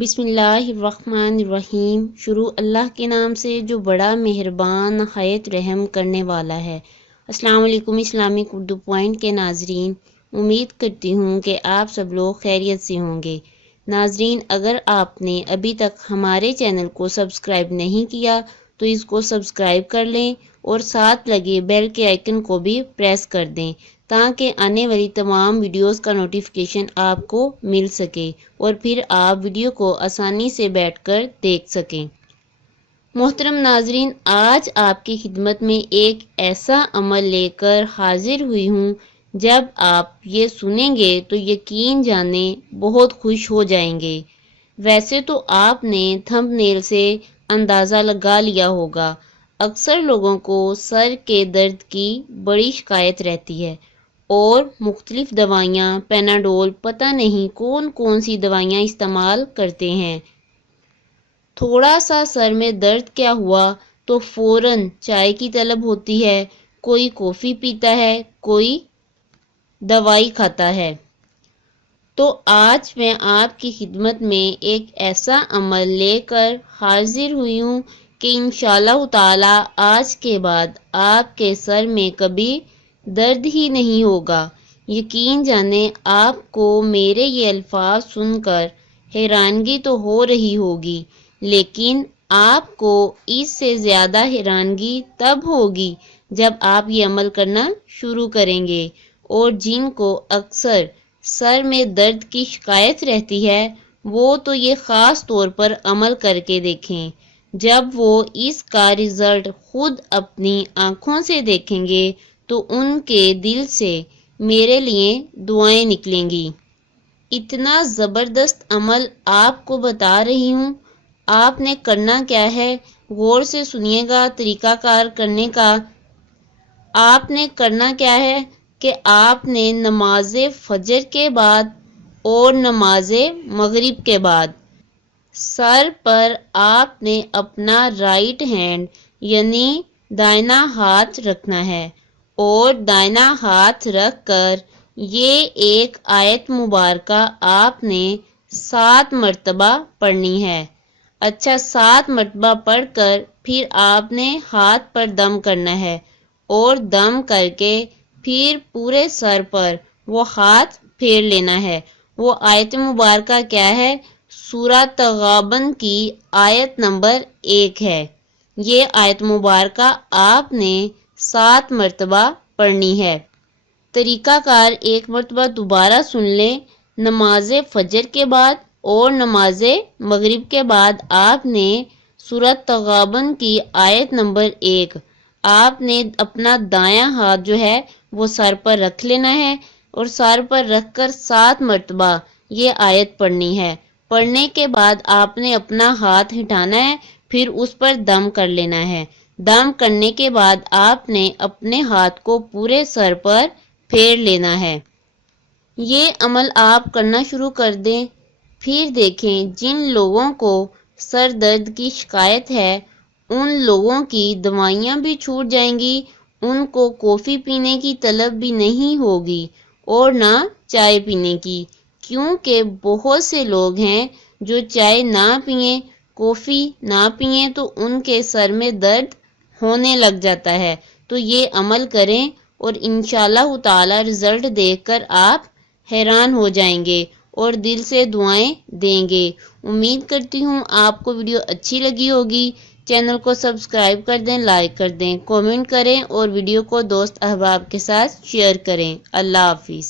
بسم اللہ الرحمن الرحیم۔ شروع اللہ کے نام سے جو بڑا مہربان نہایت رحم کرنے والا ہے۔ السلام علیکم اسلامک اردو پوائنٹ کے ناظرین، امید کرتی ہوں کہ آپ سب لوگ خیریت سے ہوں گے۔ ناظرین، اگر آپ نے ابھی تک ہمارے چینل کو سبسکرائب نہیں کیا تو اس کو سبسکرائب کر لیں اور ساتھ لگے بیل کے آئیکن کو بھی پریس کر دیں تاکہ آنے والی تمام ویڈیوز کا نوٹیفیکیشن آپ کو مل سکے اور پھر آپ ویڈیو کو آسانی سے بیٹھ کر دیکھ سکیں۔ محترم ناظرین، آج آپ کی خدمت میں ایک ایسا عمل لے کر حاضر ہوئی ہوں، جب آپ یہ سنیں گے تو یقین جانیں بہت خوش ہو جائیں گے۔ ویسے تو آپ نے تھمب نیل سے اندازہ لگا لیا ہوگا، اکثر لوگوں کو سر کے درد کی بڑی شکایت رہتی ہے اور مختلف دوائیاں، پیناڈول، پتہ نہیں کون کون سی دوائیاں استعمال کرتے ہیں۔ تھوڑا سا سر میں درد کیا ہوا تو فوراً چائے کی طلب ہوتی ہے، کوئی کافی پیتا ہے، کوئی دوائی کھاتا ہے۔ تو آج میں آپ کی خدمت میں ایک ایسا عمل لے کر حاضر ہوئی ہوں کہ انشاءاللہ تعالی آج کے بعد آپ کے سر میں کبھی درد ہی نہیں ہوگا۔ یقین جانیں آپ کو میرے یہ الفاظ سن کر حیرانگی تو ہو رہی ہوگی، لیکن آپ کو اس سے زیادہ حیرانگی تب ہوگی جب آپ یہ عمل کرنا شروع کریں گے۔ اور جن کو اکثر سر میں درد کی شکایت رہتی ہے وہ تو یہ خاص طور پر عمل کر کے دیکھیں۔ جب وہ اس کا رزلٹ خود اپنی آنکھوں سے دیکھیں گے تو ان کے دل سے میرے لیے دعائیں نکلیں گی۔ اتنا زبردست عمل آپ کو بتا رہی ہوں۔ آپ نے کرنا کیا ہے، غور سے سنیے گا طریقہ کار کرنے کا۔ آپ نے کرنا کیا ہے کہ آپ نے نماز فجر کے بعد اور نماز مغرب کے بعد سر پر آپ نے اپنا رائٹ ہینڈ یعنی دائنا ہاتھ رکھنا ہے اور دائنا ہاتھ رکھ کر یہ ایک آیت مبارکہ آپ نے 7 مرتبہ پڑھنی ہے۔ اچھا، 7 مرتبہ پڑھ کر پھر آپ نے ہاتھ پر دم کرنا ہے اور دم کر کے پھر پورے سر پر وہ ہاتھ پھیر لینا ہے۔ وہ آیت مبارکہ کیا ہے؟ سورہ تغابن کی آیت نمبر 1 ہے۔ یہ آیت مبارکہ آپ نے 7 مرتبہ پڑھنی ہے۔ طریقہ کار ایک مرتبہ دوبارہ سن لیں۔ نماز فجر کے بعد اور نماز مغرب کے بعد آپ نے سورہ تغابن کی آیت نمبر 1 آپ نے اپنا دایاں ہاتھ جو ہے وہ سر پر رکھ لینا ہے اور سر پر رکھ کر 7 مرتبہ یہ آیت پڑھنی ہے۔ پڑھنے کے بعد آپ نے اپنا ہاتھ ہٹانا ہے، پھر اس پر دم کر لینا ہے۔ دم کرنے کے بعد آپ نے اپنے ہاتھ کو پورے سر پر پھیر لینا ہے۔ یہ عمل آپ کرنا شروع کر دیں، پھر دیکھیں جن لوگوں کو سر درد کی شکایت ہے ان لوگوں کی دوائیاں بھی چھوٹ جائیں گی، ان کو کافی پینے کی طلب بھی نہیں ہوگی اور نہ چائے پینے کی، کیونکہ بہت سے لوگ ہیں جو چائے نہ پئیں، کافی نہ پئیں تو ان کے سر میں درد ہونے لگ جاتا ہے۔ تو یہ عمل کریں اور انشاءاللہ تعالی رزلٹ دیکھ کر آپ حیران ہو جائیں گے اور دل سے دعائیں دیں گے۔ امید کرتی ہوں آپ کو ویڈیو اچھی لگی ہوگی۔ چینل کو سبسکرائب کر دیں، لائک کر دیں، کومنٹ کریں اور ویڈیو کو دوست احباب کے ساتھ شیئر کریں۔ اللہ حافظ۔